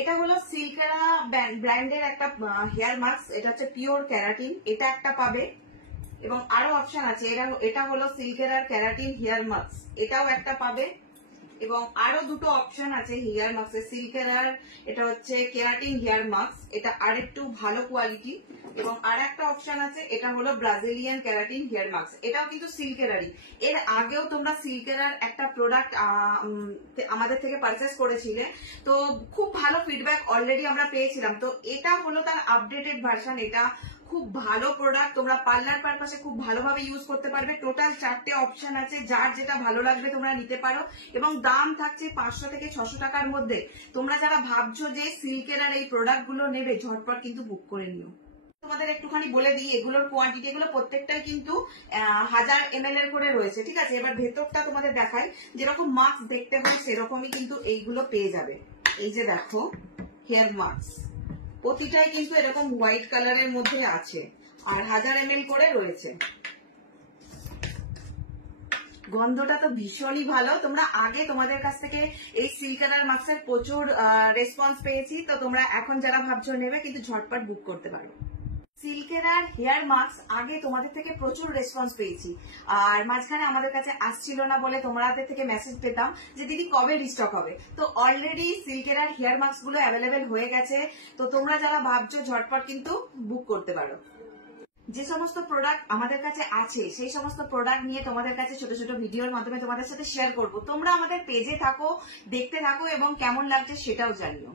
এটা হলো সিল্কেরা ব্র্যান্ডের একটা হেয়ার মাস্ক, এটা হচ্ছে পিওর ক্যারাটিন, এটা একটা পাবে। এবং আরো অপশন আছে, এটা হলো সিল্কেরার ক্যারাটিন হেয়ার মাস্ক, এটাও একটা পাবে। এবং আরো দুটো অপশন আছে হেয়ার মাস্কের সিল্কেরার, এটা হচ্ছে কেরাটিন হেয়ার মাস্ক, এটা আরেকটু ভালো কোয়ালিটি। এবং আর একটা অপশন আছে, এটা হলো ব্রাজিলিয়ান কেরাটিন হেয়ার মাস্ক, এটাও কিন্তু সিল্কেরারই। এর আগেও তোমরা সিল্কেরার একটা প্রোডাক্ট আমাদের থেকে পারচেস করেছিলে, তো খুব ভালো ফিডব্যাক অলরেডি আমরা পেয়েছিলাম। তো এটা হলো তার আপডেটেড ভার্সন, এটা খুব ভালো প্রোডাক্ট, তোমরা পার্লার পারপাসে খুব ভালোভাবে ইউজ করতে পারবে। টোটাল 4টে অপশন আছে, যার যেটা ভালো লাগবে তোমরা নিতে পারো। এবং দাম থাকছে 500 থেকে 600 টাকার মধ্যে। তোমরা যারা ভাবছো যে সিল্কের আর এই প্রোডাক্ট গুলো নেবে, ঝটপট কিন্তু বুক করে নিও। তোমাদের একটুখানি বলে দিই, এগুলোর কোয়ান্টিটি, এগুলো প্রত্যেকটাই কিন্তু 1000 ml এর করে রয়েছে, ঠিক আছে। এবার ভেতরটা তোমাদের দেখাই, যেরকম মাস্ক দেখতে হয় সেরকমই কিন্তু এইগুলো পেয়ে যাবে। এই যে দেখো হেয়ার মাস্ক, প্রতিটাই কিন্তু এরকম হোয়াইট কালারের মধ্যে আছে, আর 1000 ml করে রয়েছে। গন্ধটা তো ভীষণই ভালো। তোমরা আগে তোমাদের কাছ থেকে এই সিল্কেরার মাস্কের প্রচুর রেসপন্স পেয়েছি, তো তোমরা এখন যারা ভাবছো নেবে, কিন্তু ঝটপট বুক করতে পারো। সিল্কেরার হেয়ার মাস্ক আগে তোমাদের থেকে প্রচুর রেসপন্স পেয়েছি, আর মাঝখানে আমাদের কাছে আসছিল না বলে তোমাদের থেকে মেসেজ পেতাম যে দিদি কবে রিস্টক হবে। তো অলরেডি সিল্কেরার হেয়ার মাস্ক গুলো অ্যাভেলেবেল হয়ে গেছে, তো তোমরা যারা ভাবছো ঝটপট কিন্তু বুক করতে পারো। যে সমস্ত প্রোডাক্ট আমাদের কাছে আছে সেই সমস্ত প্রোডাক্ট নিয়ে তোমাদের কাছে ছোট ছোট ভিডিওর মাধ্যমে তোমাদের সাথে শেয়ার করব। তোমরা আমাদের পেজে থাকো, দেখতে থাকো এবং কেমন লাগছে সেটাও জানিও।